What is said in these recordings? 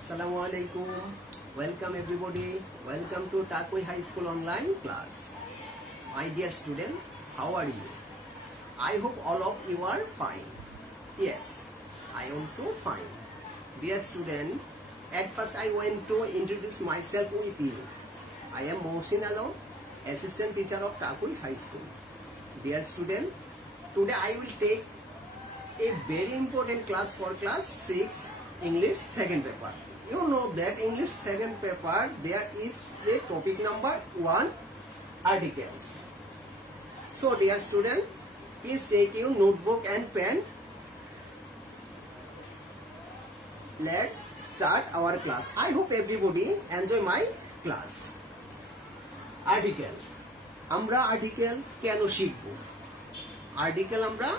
Assalamualaikum. Welcome everybody. Welcome to Takui High School online class. My dear student, how are you? I hope all of you are fine. Yes, I also fine. Dear student, at first I want to introduce myself with you. I am Mohsin Alam, assistant teacher of Takui High School. Dear student, today I will take a very important class for class 6 English second paper. You know that English second paper there is the topic number 1 articles. So dear student, please take your notebook and pen. Let's start our class. I hope everybody enjoy my class. Article. আমরা article কেন শিখব? Article আমরা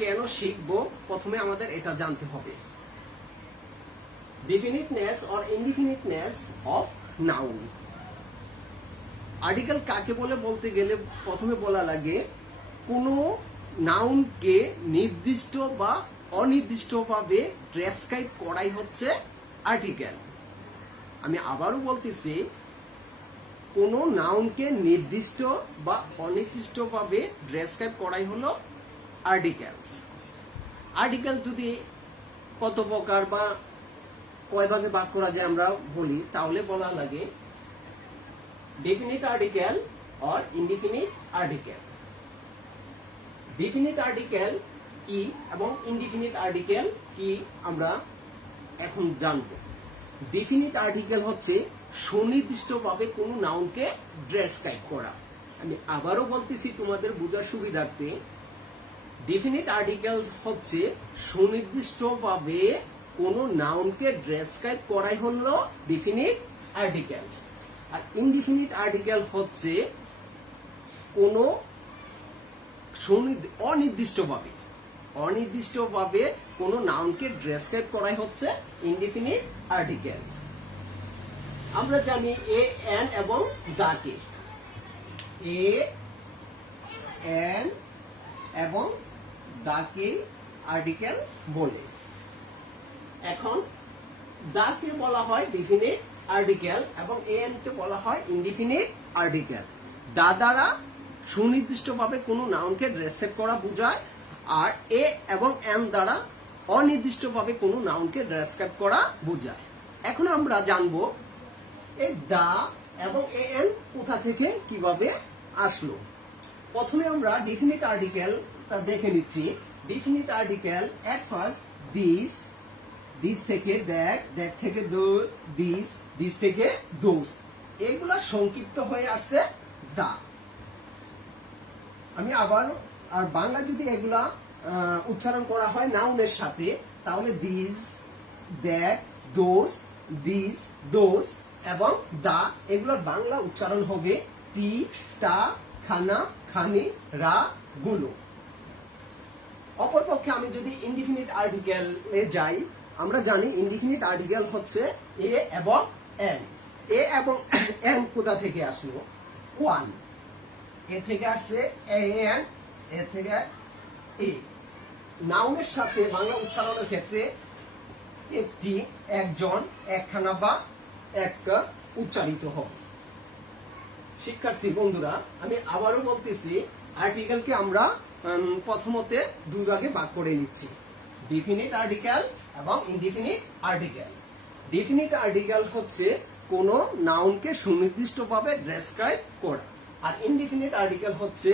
কেন শিখব প্রথমে আমাদের এটা জানতে হবে। Definiteness or indefiniteness of noun. Article কাকে বলে বলতে গেলে প্রথমে বলা লাগে কোনো নাউনকে নির্দিষ্ট বা অনির্দিষ্টভাবে ডেসক্রাইব করাই হচ্ছে আর্টিকেল। আমি আবারও বলতেছি, কোনো নাউনকে নির্দিষ্ট বা অনির্দিষ্টভাবে ডেসক্রাইব করাই হলো আর্টিকেলস। আর্টিকেল যদি কত প্রকার বা কয় ভাগে ভাগ করা যায় আমরা বলি, তাহলে বলা লাগে definite article or indefinite article. Definite article কি এবং ইনডিফিনিট আর্টিকেল কি আমরা এখন জানবো। ডেফিনিট আর্টিকেল হচ্ছে সুনির্দিষ্টভাবে কোনো নাউনকে ডেসক্রাইব করা। আমি আবারও বলতেছি তোমাদের বোঝার সুবিধার্থে, ডেফিনিট আর্টিকেল হচ্ছে সুনির্দিষ্টভাবে কোনো নাউনকে ডেসক্রাইব করাই হলো ডেফিনিট আর্টিকেল। আর ইনডিফিনিট আর্টিকেল হচ্ছে কোনো অনির্দিষ্টভাবে কোনো নাউনকে ডেসক্রাইব করাই হচ্ছে ইনডিফিনিট আর্টিকেল। আমরা জানি এ এন এবং দাকে, এ এন এবং দাকে আর্টিকেল বলে। এখন দাকে বলা হয় ডেফিনিট আর্টিকেল এবং এন কে বলা হয় ইনডিফিনিট আর্টিকেল। দা দ্বারা সুনির্দিষ্টভাবে কোনো নাউনকে ডেসক্রাইব করা বোঝায়, আর এ এবং এন দ্বারা অনির্দিষ্টভাবে কোনো নাউনকে ডেসক্রাইব করা বোঝায়। এখন আমরা জানবো এই দা এবং এ এন কোথা থেকে কিভাবে আসলো। প্রথমে আমরা ডেফিনিট আর্টিকেলটা দেখে নিচ্ছি। Definite article at first this, this থেকে দ্যাট, দ্যাট থেকে দোজ, দিস থেকে দোজ, এগুলা সংক্ষিপ্ত হয়ে আসছে দা। আমি আবার আর বাংলা যদি এগুলা উচ্চারণ করা হয় নাউনের সাথে, তাহলে this, that, those, this, those এবং দা, এগুলোর বাংলা উচ্চারণ হবে টি, টা, খানা, খানি, রা, গুলো। অপরপক্ষে আমি যদি ইনডিফিনিট আর্টিকেলে যাই, আমরা জানি ইনডিফিনিট আর্টিকেল হচ্ছে এ এবং এন। এ এবং এন কোথা থেকে আসলো? ওয়ান, এ থেকে আসছে এন, এ থেকে এ। নাউনের সাথে বাংলা উচ্চারণের ক্ষেত্রে একটি, একজন, একখানা বা একটা উচ্চারিত হবে। শিক্ষার্থী বন্ধুরা, আমি আবারও বলতেছি, আর্টিকেলকে আমরা প্রথমতে দুই ভাগে ভাগ করে নিচ্ছি, ডেফিনিট আর্টিকেল এবং ইনডিফিনিট আর্টিকেল। ডেফিনিট আর্টিকেল হচ্ছে কোনো নাউনকে সুনির্দিষ্টভাবে ডেসক্রাইব করা, আর ইনডিফিনিট আর্টিকেল হচ্ছে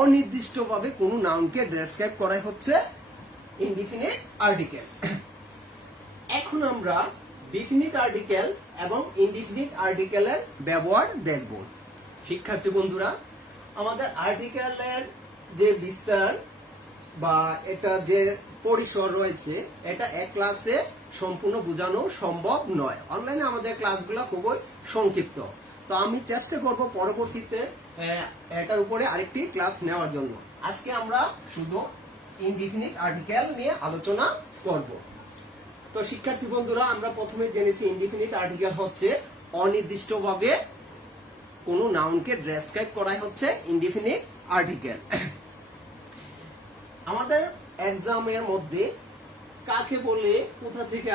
অনির্দিষ্টভাবে কোনো নাউনকে ডেসক্রাইব করাই হচ্ছে ইনডিফিনিট আর্টিকেল। এখন আমরা ডেফিনিট আর্টিকেল এবং ইনডিফিনিট আর্টিকেলের ব্যবহার দেখব। শিক্ষার্থী বন্ধুরা, আমাদের আর্টিকেলের যে বিস্তার বা এটা যে পরিসর রয়েছে, এটা এক ক্লাসে সম্পূর্ণ বোঝানো সম্ভব নয়। অনলাইনে আমাদের ক্লাসগুলো খুবই সংক্ষিপ্ত। তো আমি চেষ্টা করব পরবর্তীতে এটার উপরে আরেকটি ক্লাস নেওয়ার জন্য। আজকে আমরা শুধু ইনডিফিনিট আর্টিকেল নিয়ে আলোচনা করব। তো শিক্ষার্থী বন্ধুরা, আমরা প্রথমে জেনেছি ইনডিফিনিট আর্টিকেল হচ্ছে অনির্দিষ্টভাবে কোনো নাউনকে ডেসক্রাইব করাই হচ্ছে ইনডিফিনিট আর্টিকেল। আমাদের এক্সামের মধ্যে কাকে বলে, কোথা থেকে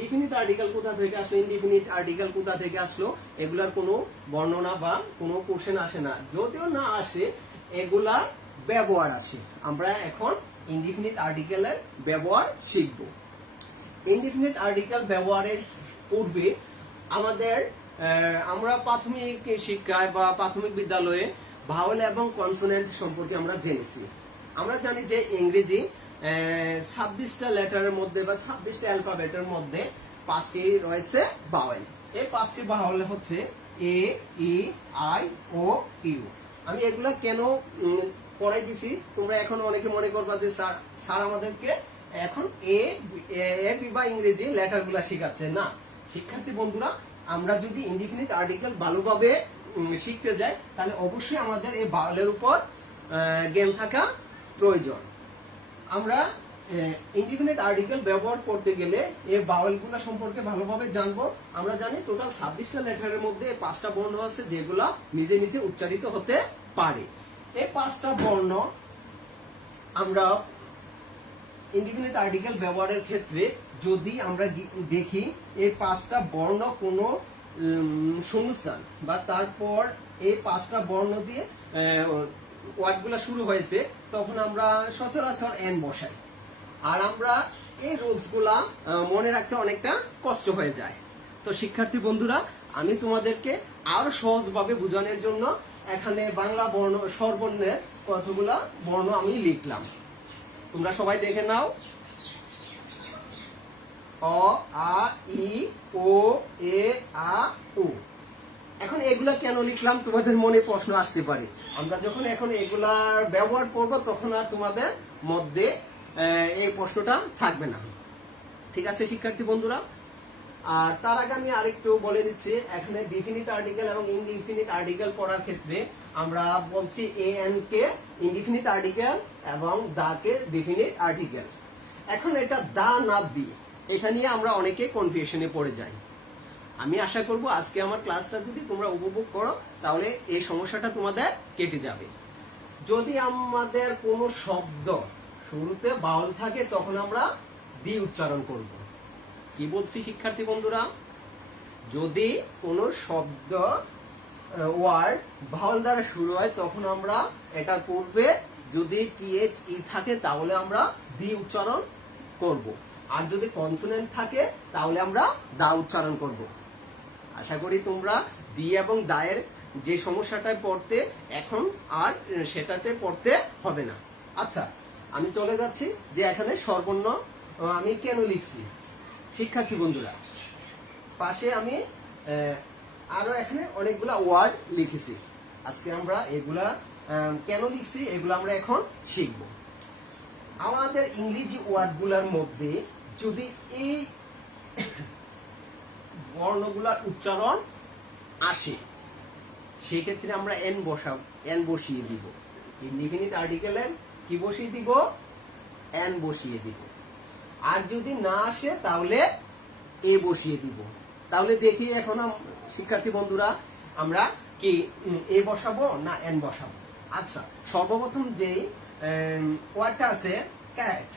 ডিফিনিট আর্টিকেল কোথা থেকে আসলো, ইনডিফিনিট আর্টিকেল কোথা থেকে আসলো, এগুলার কোনো বর্ণনা বা কোনো কোশ্চেন আসে না। যদিও না আসে, এগুলা ব্যবহার আসে। আমরা এখন ইনডিফিনিট আর্টিকেলের ব্যবহার শিখব। ইনডিফিনিট আর্টিকেল ব্যবহারের পূর্বে আমরা প্রাথমিক শিক্ষায় বা প্রাথমিক বিদ্যালয়ে ভাওয়েল এবং কনসোনেন্ট সম্পর্কে আমরা জেনেছি। আমরা জানি যে ইংরেজি 26টা লেটারের মধ্যে বা 26টা অ্যালফাবেটের মধ্যে 5টি রয়েছে ভাওয়েল। এই 5টি ভাওয়েল হচ্ছে এ, ই, আই, ও, ইউ। আমি এগুলা কেন পড়াই দিছি, তোমরা এখন অনেকে মনে করবা যে স্যার আমাদেরকে এখন এ বি বা ইংরেজি লেটারগুলা শেখাচ্ছে। না শিক্ষার্থী বন্ধুরা, আমরা যদি ইনডিফিনিট আর্টিকেল ভালোভাবে শিখতে যাই তাহলে অবশ্যই আমাদের এই ভাওয়েলের উপর জ্ঞান থাকা প্রয়োজন। আমরা ইনডিফিনিট আর্টিকেল ব্যবহার করতে গেলে এই ভাওয়েলগুলো সম্পর্কে ভালোভাবে জানবো। আমরা জানি টোটাল 26টা লেটারের মধ্যে 5টা বর্ণ আছে যেগুলা নিজে নিজে উচ্চারিত হতে পারে। এই 5টা বর্ণ আমরা ইনডিফিনিট আর্টিকেল ব্যবহারের ক্ষেত্রে যদি আমরা দেখি এই 5টা বর্ণ কোনো শূন্যস্থান বা তারপর এই 5টা বর্ণ দিয়ে ওয়ার্ডগুলো শুরু হয়েছে, তখন আমরা সচরাচর এন বসাই। আর আমরা এই রুলসগুলা মনে রাখতে অনেকটা কষ্ট হয়ে যায়। তো শিক্ষার্থী বন্ধুরা, আমি তোমাদেরকে আরো সহজভাবে বোঝানোর জন্য এখানে বাংলা বর্ণ স্বরবর্ণের কতগুলা বর্ণ আমি লিখলাম। তোমরা সবাই দেখে নাও। অ, আ, ই, ও, এ, আ, উ। এখন এগুলা কেন লিখলাম তোমাদের মনে প্রশ্ন আসতে পারে। আমরা যখন এখন এগুলার ব্যবহার করব তখন আর তোমাদের মধ্যে এই প্রশ্নটা থাকবে না। ঠিক আছে শিক্ষার্থী বন্ধুরা? আর তার আগে আমি আরেকটু বলে দিচ্ছি, এখানে ডিফিনিট আর্টিকেল এবং ইনডিফিনিট আর্টিকেল পড়ার ক্ষেত্রে আমরা বলছি A N K indefinite article এবং দা কে ডিফিনিট আর্টিকেল। এখন এটা দা না দি, এটা নিয়ে আমরা অনেকে কনফিউশনে পড়ে যাই। আমি আশা করব আজকে আমার ক্লাসটা যদি তোমরা উপভোগ করো তাহলে এই সমস্যাটা তোমাদের কেটে যাবে। যদি আমাদের কোনো শব্দ শুরুতে ভাওয়েল থাকে তখন আমরা দি উচ্চারণ করব। কি বলছি শিক্ষার্থী বন্ধুরা? যদি কোনো শব্দ ওয়ার্ড ভাওয়েল দ্বারা শুরু হয় তখন আমরা এটার পূর্বে যদি টিএইচ ই থাকে তাহলে আমরা দি উচ্চারণ করব। আর যদি কনসোনেন্ট থাকে তাহলে আমরা দা উচ্চারণ করব। আশা করি তোমরা দি এবং দায়ের যে সমস্যাটায় পড়তে এখন আর সেটাতে পড়তে হবে না। আচ্ছা, আমি চলে যাচ্ছি যে এখানে স্বরবর্ণ আমি কেন লিখছি। শিক্ষার্থী বন্ধুরা, পাশে আমি আরো এখানে অনেকগুলা ওয়ার্ড লিখেছি। আজকে আমরা এগুলা কেন লিখছি এগুলো আমরা এখন শিখব। আমাদের ইংরেজি ওয়ার্ডগুলোর মধ্যে যদি এই বর্ণগুলার উচ্চারণ আসে সেক্ষেত্রে আমরা এন বসিয়ে দিব। ইনডিফিনিট আর্টিকেলের কি বসিয়ে দিব? এন বসিয়ে দিব। আর যদি না আসে তাহলে এ বসিয়ে দিব। তাহলে দেখি এখন শিক্ষার্থী বন্ধুরা আমরা কি এ বসাবো না এন বসাবো। আচ্ছা, সর্বপ্রথম যে ওয়ার্ডটা আছে ক্যাট,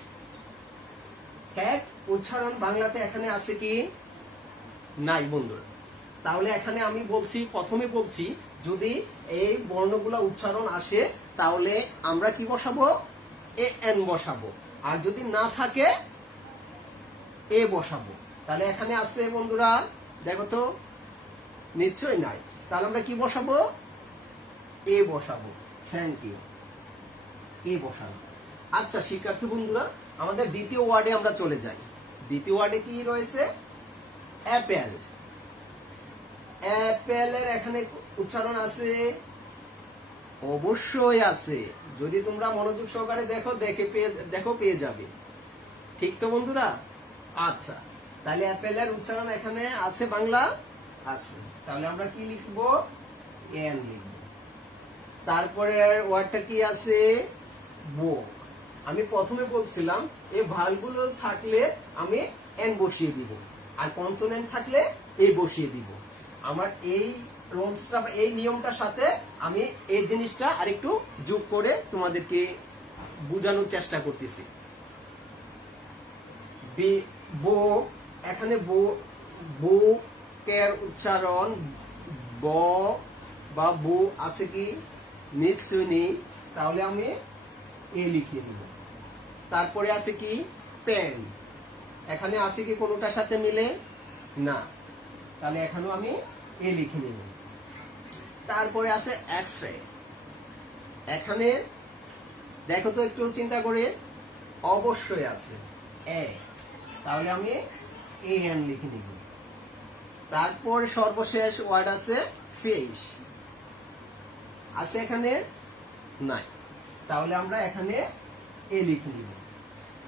ক্যাট উচ্চারণ বাংলাতে এখানে আছে কি? নাই বন্ধুরা। তাহলে এখানে আমি প্রথমে বলছি যদি এই বর্ণগুলা উচ্চারণ আসে তাহলে আমরা কি বসাবো? এ এন বসাবো। আর যদি না থাকে এ বসাবো। তাহলে এখানে আছে বন্ধুরা, দেখো তো, নিশ্চয়ই নাই। তাহলে আমরা কি বসাবো? এ বসাবো। থ্যাংক ইউ, এ বসাবো। আচ্ছা শিক্ষার্থী বন্ধুরা, আমাদের দ্বিতীয় ওয়ার্ডে আমরা চলে যাই। দ্বিতীয় ওয়ার্ডে কি রয়েছে? অ্যাপেল। অ্যাপেলের এখানে উচ্চারণ আছে? অবশ্যই আছে। যদি তোমরা মনোযোগ সহকারে দেখো পেয়ে যাবে। ঠিক তো বন্ধুরা? আচ্ছা, তাহলে অ্যাপেলের উচ্চারণ এখানে আছে বাংলা? আছে। তাহলে আমরা কি লিখবো? এন লিখব। তারপরে ওয়ার্ডটা কি আছে? বুক। আমি প্রথমে বলছিলাম এই ভালগুলো থাকলে আমি এন বসিয়ে দিব, আর কনসোনেন্ট থাকলে এ বসিয়ে দিব। আমার এই রুলসটা বা এই নিয়মটার সাথে আমি এই জিনিসটা আরেকটু যোগ করে তোমাদেরকে বোঝানোর চেষ্টা করতেছি। বো, এখানে বুকের উচ্চারণ ব বা বু আছে কি নিশ্চয় নেই, তাহলে আমি এ লিখে নিব। তারপরে আছে কি পেন, এখানে আছে কি কোনোটার সাথে মিলে না, তাহলে এখানেও আমি এ লিখে নিব। তারপরে আছে এক্স রে, এখানে দেখো তো একটু চিন্তা করে, অবশ্যই আছে এ, তাহলে আমি এ এন লিখে নিব। তারপর সর্বশেষ ওয়ার্ড আছে ফিশ, আছে এখানে নাই, তাহলে আমরা এখানে এ লিখে নিব।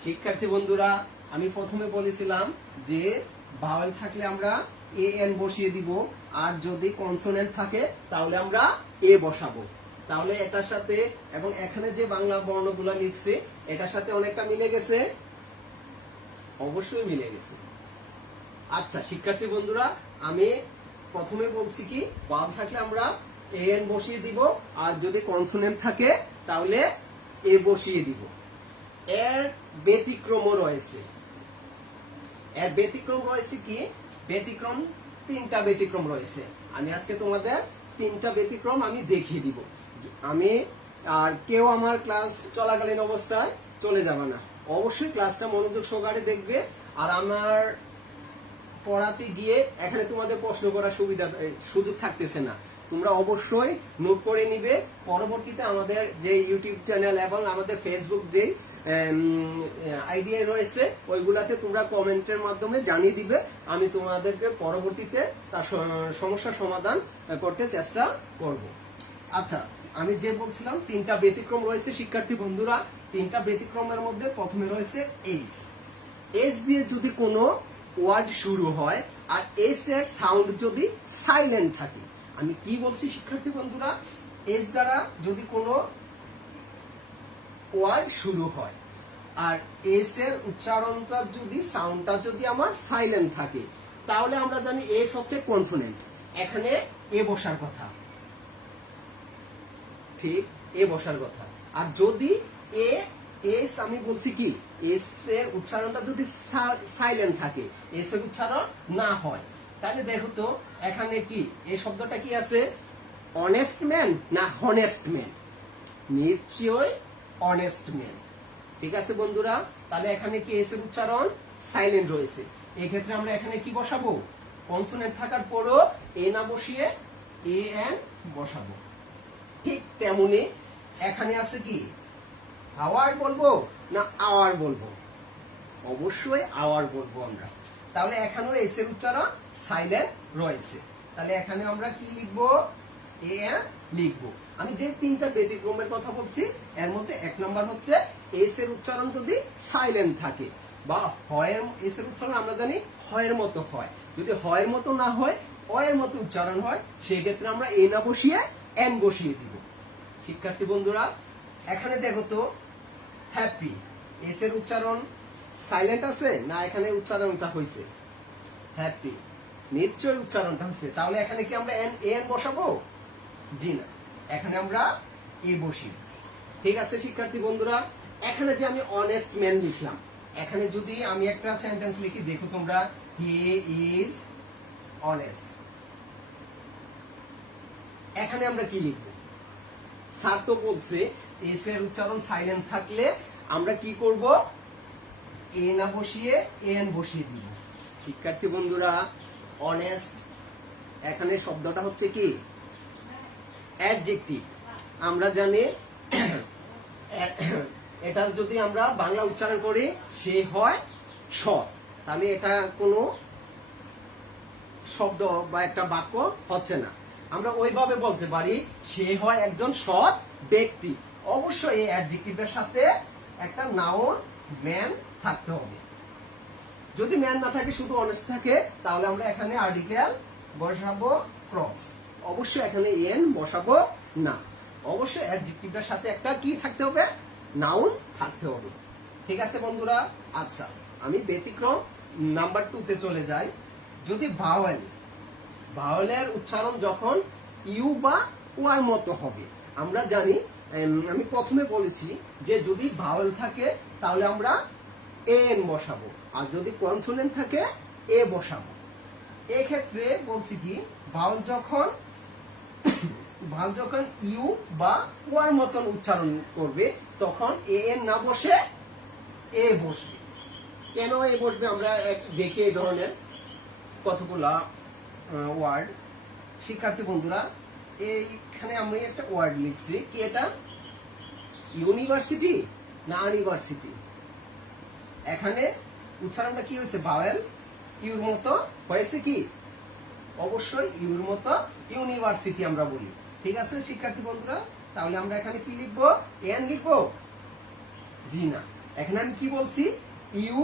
শিক্ষার্থী বন্ধুরা, আমি প্রথমে বলেছিলাম যে ভাওয়েল থাকলে আমরা এ এন বসিয়ে দিব, আর যদি কনসোনেন্ট থাকে তাহলে আমরা এ বসাবো। তাহলে এটার সাথে এবং এখানে যে বাংলা বর্ণগুলো লিখছে এটার সাথে অনেকটা মিলে গেছে, অবশ্যই মিলে গেছে। আচ্ছা শিক্ষার্থী বন্ধুরা, আমি প্রথমে বলছি কি ভাওয়েল থাকলে আমরা এ এন বসিয়ে দিব, আর যদি কনসোনেন্ট থাকে তাহলে এ বসিয়ে দিব। এর ব্যতিক্রমও রয়েছে। এর ব্যতিক্রম রয়েছে কি, ব্যতিক্রম তিনটা ব্যতিক্রম রয়েছে। আমি আজকে তোমাদের তিনটা ব্যতিক্রম আমি দেখিয়ে দিব। আমি আর কেউ আমার ক্লাস চলাকালীন অবস্থায় চলে যাবে না, অবশ্যই ক্লাসটা মনোযোগ সহকারে দেখবে। আর আমার পড়াতে গিয়ে এখানে তোমাদের প্রশ্ন করার সুযোগ থাকতেছে না, তোমরা অবশ্যই নোট করে নিবে। পরবর্তীতে আমাদের যে ইউটিউব চ্যানেল এবং আমাদের ফেসবুক যে আইডিয়া রয়েছে ওইগুলাতে তোমরা কমেন্টের মাধ্যমে জানিয়ে দিবে, আমি তোমাদেরকে পরবর্তীতে তার সমস্যার সমাধান করতে চেষ্টা করব। আচ্ছা, আমি যে বলছিলাম তিনটা ব্যতিক্রম রয়েছে শিক্ষার্থী বন্ধুরা। তিনটা ব্যতিক্রমের মধ্যে প্রথমে রয়েছে এইচ। এইচ দিয়ে যদি কোনো ওয়ার্ড শুরু হয় আর এস এর সাউন্ড যদি সাইলেন্ট থাকে, আমি কি বলছি শিক্ষার্থী বন্ধুরা, এস দ্বারা যদি কোনো ওয়ার্ড শুরু হয় আর এস এর উচ্চারণটা যদি সাউন্ডটা যদি আমার সাইলেন্ট থাকে, তাহলে আমরা জানি এস হচ্ছে কনসোনেন্ট, এখানে এ বসার কথা, ঠিক এ বসার কথা। আর যদি এস আমি বলছি কি এস এর উচ্চারণটা যদি সাইলেন্ট থাকে, এস এর উচ্চারণ না হয়, তাহলে দেখো তো এখানে কি এই শব্দটা কি আছে, অনেস্ট ম্যান না হনেস্ট ম্যান, নিশ্চয়ই অনেস্ট ম্যান। ঠিক আছে বন্ধুরা, তাহলে এখানে কি এস এর উচ্চারণ সাইলেন্ট রয়েছে, এই ক্ষেত্রে আমরা এখানে কি বসাবো, কনসোনেন্ট থাকার পরও এ না বসিয়ে এ এন বসাবো। ঠিক তেমনি এখানে আছে কি আওয়ার বলবো না আওয়ার বলবো, অবশ্যই আওয়ার বলবো আমরা, তাহলে এখানেও এস এর উচ্চারণ সাইলেন্ট রয়েছে, তাহলে এখানে আমরা কি লিখবো, এ এন লিখবো। আমি যে তিনটা ব্যতিক্রমের কথা বলছি এর মধ্যে এক নম্বর হচ্ছে এস এর উচ্চারণ যদি সাইলেন্ট থাকে বা হয়ের, এস এর উচ্চারণ আমরা জানি হয়ের মতো হয়, যদি হয়ের মতো না হয় অয়ের মতো উচ্চারণ হয়, সেই ক্ষেত্রে আমরা এ না বসিয়ে এন বসিয়ে দিব। শিক্ষার্থী বন্ধুরা, এখানে দেখো তো হ্যাপি, এস এর উচ্চারণ সাইলেন্ট আছে না, এখানে উচ্চারণটা হয়েছে হ্যাপি, নিশ্চয়ই উচ্চারণটা হয়েছে, তাহলে এখানে কি আমরা এন বসাবো, জি না, এখানে আমরা এ বসি। ঠিক আছে শিক্ষার্থী বন্ধুরা, এখানে যে আমি অনেস্ট ম্যান লিখলাম, এখানে যদি আমি একটা সেন্টেন্স লিখি, দেখো তোমরা, হি ইজ অনেস্ট, এখানে আমরা কি লিখবো, স্যার তো বলছে এস এর উচ্চারণ সাইলেন্ট থাকলে আমরা কি করব, এ না বসিয়ে এন বসিয়ে দিব। শিক্ষার্থী বন্ধুরা, অনেস্ট এখানে শব্দটা হচ্ছে কি অ্যাডজেক্টিভ, আমরা জানি এটার যদি আমরা বাংলা উচ্চারণ করি সে হয় সৎ, তাহলে এটা কোনো শব্দ বা একটা বাক্য হচ্ছে না, আমরা ওইভাবে বলতে পারি সে হয় একজন সৎ ব্যক্তি। অবশ্যই এই অ্যাডজেক্টিভের সাথে একটা নাউন ম্যান থাকতে হবে, যদি ম্যান না থাকে শুধু অনেস্ট থাকে, তাহলে আমরা এখানে আর্টিকেল বসাবো ক্রস, অবশ্যই এখানে এন বসাবো না, অবশ্যই অ্যাডজেক্টিভটার সাথে একটা কি থাকতে হবে, নাউন থাকতে হবে। ঠিক আছে বন্ধুরা, আচ্ছা আমি ব্যতিক্রম নাম্বার 2 তে চলে যাই। যদি ভাওয়েলের উচ্চারণ যখন ইউ বা ওয়ার মতো হবে, আমরা জানি, আমি প্রথমে বলেছি যে যদি ভাওয়েল থাকে তাহলে আমরা এন বসাবো, আর যদি কনসোনেন্ট থাকে এ বসাবো। এক্ষেত্রে বলছি কি ভাওয়াল যখন ইউ বা ওয়ার মতন উচ্চারণ করবে তখন এ এন না বসে এ বসবে। কেন এ বসবে আমরা দেখি এই ধরনের কতগুলা ওয়ার্ড। শিক্ষার্থী বন্ধুরা, এইখানে আমি একটা ওয়ার্ড লিখছি, কি এটা? ইউনিভার্সিটি না ইউনিভার্সিটি? এখানে উচ্চারণটা কি হয়েছে? ভাওয়েল ইউর মতো হয়েছে, কি অবশ্যই ইউর মতো ইউনিভার্সিটি আমরা বলি। ঠিক আছে শিক্ষার্থী বন্ধুরা, তাহলে আমরা এখানে কি লিখবো? এন লিখবো? জি না, এখানে আমি কি বলছি? ইউ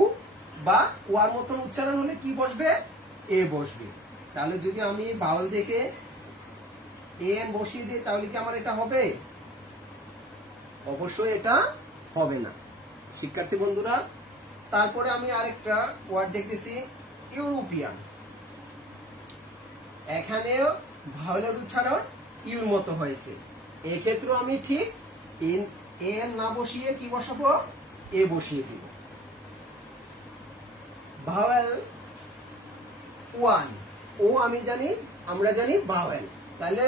বা ওয়ার মতন উচ্চারণ হলে কি বসবে? এ বসবে। তাহলে যদি আমি ভাওয়েল দেখে এন বসিয়ে দিই তাহলে কি আমার এটা হবে? অবশ্যই এটা হবে না শিক্ষার্থী বন্ধুরা। তারপরে আমি আরেকটা ওয়ার্ড দেখতেছি, ইউরোপিয়ান। এখানেও ভাওয়েলের উচ্চারণ ইউর মতো হয়েছে। এক্ষেত্রে আমি ঠিক এন না বসিয়ে কি বসাবো? এ বসিয়ে দিব। ভাওয়েল ওয়ান, ও আমরা জানি ভাওয়েল, তাহলে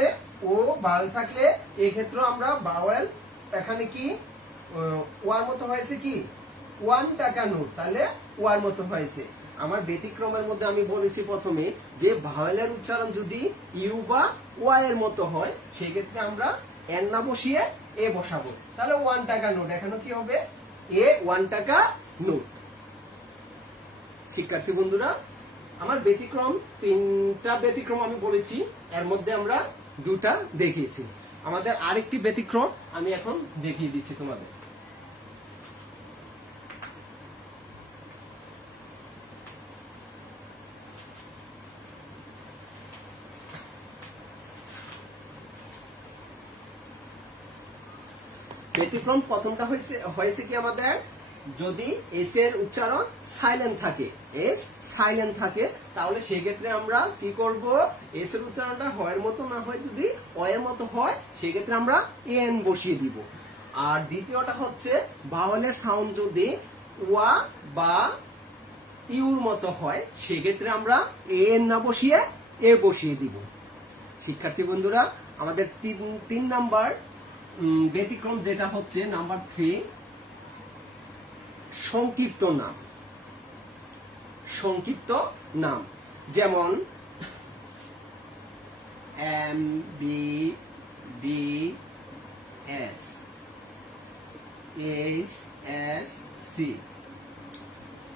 ও ভাওয়েল থাকলে এক্ষেত্রে আমরা ভাওয়েল এখানে কি ওয়ার মতো হয়েছে, কি 1 টাকা নোট, তাহলে ওয়ার মতো হয়েছে। আমার ব্যতিক্রমের মধ্যে আমি বলেছি প্রথমে যে ভাওয়েলের উচ্চারণ যদি ইউ বা ওয়াই এর মতো হয় সেক্ষেত্রে আমরা এন না বসিয়ে এ বসাবো, তাহলে 1 টাকা নোট। এখানে কি হবে? এ 1 টাকা নোট। শিক্ষার্থী বন্ধুরা, আমার ব্যতিক্রম 3টা ব্যতিক্রম আমি বলেছি, এর মধ্যে আমরা 2টা দেখিয়েছি। আমাদের আরেকটি ব্যতিক্রম আমি এখন দেখিয়ে দিচ্ছি তোমাদের। ব্যতিক্রম প্রথমটা হয়েছে কি আমাদের, যদি এস এর উচ্চারণ সাইলেন্ট থাকে, এস সাইলেন্ট থাকে, তাহলে সেক্ষেত্রে আমরা কি করব? এস এর উচ্চারণটা হয়ের মতো না হয়, যদি অয়ের মতো হয় সেক্ষেত্রে আমরা এন বসিয়ে দিব। আর দ্বিতীয়টা হচ্ছে ভাওয়েলের সাউন্ড যদি ওয়া বা ইউর মতো হয় সেক্ষেত্রে আমরা এন না বসিয়ে এ বসিয়ে দিব। শিক্ষার্থী বন্ধুরা, আমাদের 3 নাম্বার ব্যতিক্রম যেটা হচ্ছে নাম্বার 3, সংক্ষিপ্ত নাম। সংক্ষিপ্ত নাম যেমন M B D S, H S C,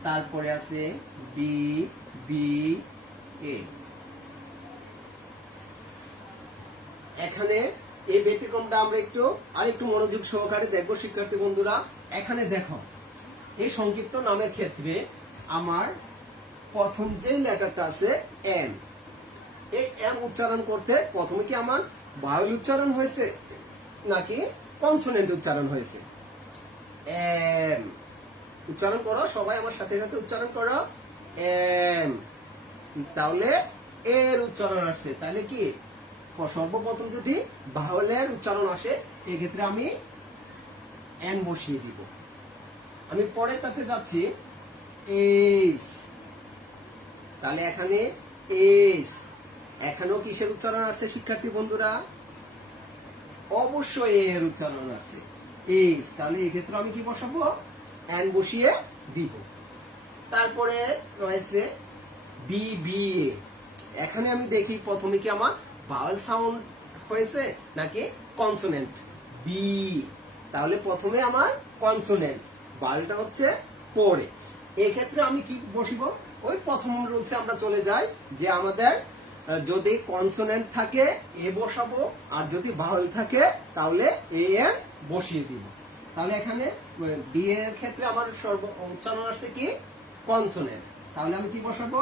তারপরে আছে বি বি এ। এখানে এই ব্যতিক্রমটা আমরা আরেকটু মনোযোগ সহকারে দেখবো শিক্ষার্থী বন্ধুরা। এখানে দেখো, এই সংক্ষিপ্ত নামের ক্ষেত্রে আমার প্রথম যে লেটারটা আছে এম, এই এম উচ্চারণ করতে প্রথমে কি আমার ভাওয়েল উচ্চারণ হয়েছে নাকি কনসোনেন্ট উচ্চারণ হয়েছে? এম উচ্চারণ করো, সবাই আমার সাথে সাথে উচ্চারণ করো, এম। তাহলে এর উচ্চারণ আসছে, তাহলে কি সর্বপ্রথম যদি ভাওয়েলের উচ্চারণ আসে এক্ষেত্রে আমি এন বসিয়ে দিব। আমি পরেরটাতে যাচ্ছি, এইচ। তাহলে এখানে এইচ, এখানেও কিসের উচ্চারণ আসছে শিক্ষার্থী বন্ধুরা? অবশ্যই এর উচ্চারণ আসছে, এইচ। তাহলে এক্ষেত্রে আমি কি বসাবো? এন বসিয়ে দিব। তারপরে রয়েছে বি বি এ। এখানে আমি দেখি প্রথমে কি আমার ভাওয়েল সাউন্ড হয়েছে নাকি কনসোনেন্ট? বি, তাহলে প্রথমে আমার কনসোনেন্ট, ভাওয়েলটা হচ্ছে পরে। এই ক্ষেত্রে আমি কি বসিব? ওই প্রথম রুলসে আমরা চলে যাই যে আমাদের যদি কনসোনেন্ট থাকে এ বসাবো, আর যদি ভাওয়েল থাকে তাহলে এ এন বসিয়ে দিব। তাহলে এখানে বি এর ক্ষেত্রে আমার উচ্চারণ আসছে কি কনসোনেন্ট, তাহলে আমি কি বসাবো?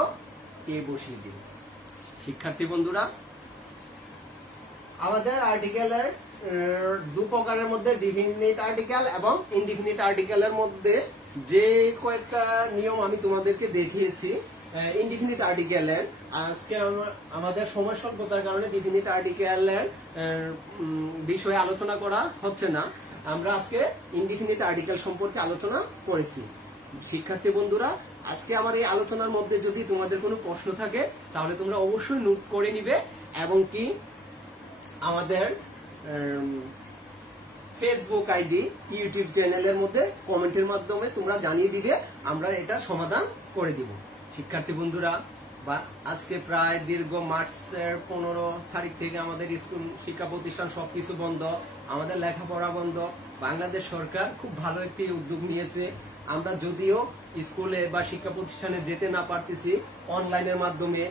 এ বসিয়ে দিব। শিক্ষার্থী বন্ধুরা, আমাদের আর্টিকেলের 2 প্রকারের মধ্যে ডিফিনিট আর্টিকেল এবং ইনডিফিনিট আর্টিকেলের মধ্যে যে কয়েকটা নিয়ম আমি তোমাদেরকে দেখিয়েছি ইনডিফিনিট আর্টিকেলের, আজকে আমাদের সময় স্বল্পতার কারণে ডিফিনিট আর্টিকেলের বিষয়ে আলোচনা করা হচ্ছে না। আমরা আজকে ইনডিফিনিট আর্টিকেল সম্পর্কে আলোচনা করেছি। শিক্ষার্থী বন্ধুরা, আজকে আমার এই আলোচনার মধ্যে যদি তোমাদের কোনো প্রশ্ন থাকে তাহলে তোমরা অবশ্যই নোট করে নিবে এবং কি আমাদের ফেসবুক আইডি, ইউটিউব চ্যানেলের মধ্যে কমেন্টের মাধ্যমে তোমরা জানিয়ে দিবে, আমরা এটা সমাধান করে দিব। শিক্ষার্থী বন্ধুরা, বা আজকে প্রায় দীর্ঘ মার্চের 15 তারিখ থেকে আমাদের স্কুল শিক্ষা প্রতিষ্ঠান সবকিছু বন্ধ, আমাদের লেখাপড়া বন্ধ। বাংলাদেশ সরকার খুব ভালো একটি উদ্যোগ নিয়েছে। আমরা যদিও স্কুলে বা শিক্ষা প্রতিষ্ঠানে যেতে না পারতেছি, অনলাইনের মাধ্যমে,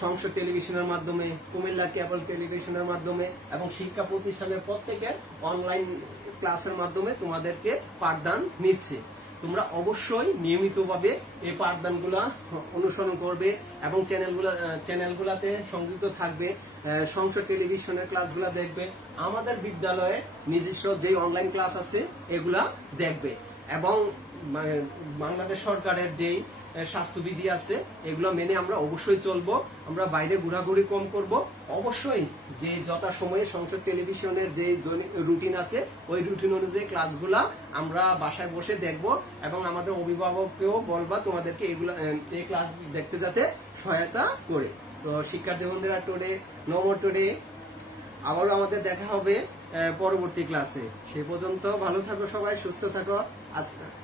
সংসদ টেলিভিশনের মাধ্যমে, কুমিল্লা কেবল টেলিভিশনের মাধ্যমে এবং শিক্ষা প্রতিষ্ঠানের প্রত্যেকের অনলাইন ক্লাসের মাধ্যমে তোমাদেরকে পাঠদান নিচ্ছে। তোমরা অবশ্যই নিয়মিতভাবে এই পাঠদানগুলা অনুসরণ করবে এবং চ্যানেলগুলাতে সংযুক্ত থাকবে, সংসদ টেলিভিশনের ক্লাসগুলা দেখবে, আমাদের বিদ্যালয়ে নিজস্ব যে অনলাইন ক্লাস আছে এগুলা দেখবে এবং বাংলাদেশ সরকারের যেই স্বাস্থ্যবিধি আছে এগুলো মেনে আমরা অবশ্যই চলবো। আমরা বাইরে ঘোরাঘুরি কম করব। অবশ্যই যে যথাসময়ে সংসদ টেলিভিশনের যে রুটিন আছে ওই রুটিন অনুযায়ী ক্লাসগুলা আমরা বাসায় বসে দেখব এবং আমাদের অভিভাবককেও বলবা তোমাদেরকে এগুলো এই ক্লাস দেখতে যাতে সহায়তা করে। তো শিক্ষার্থী বন্ধুরা, নো মোর টুডে, আবারও আমাদের দেখা হবে পরবর্তী ক্লাসে। সে পর্যন্ত ভালো থাকো সবাই, সুস্থ থাকো।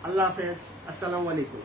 আল্লাহ হাফেজ, আসসালামু আলাইকুম।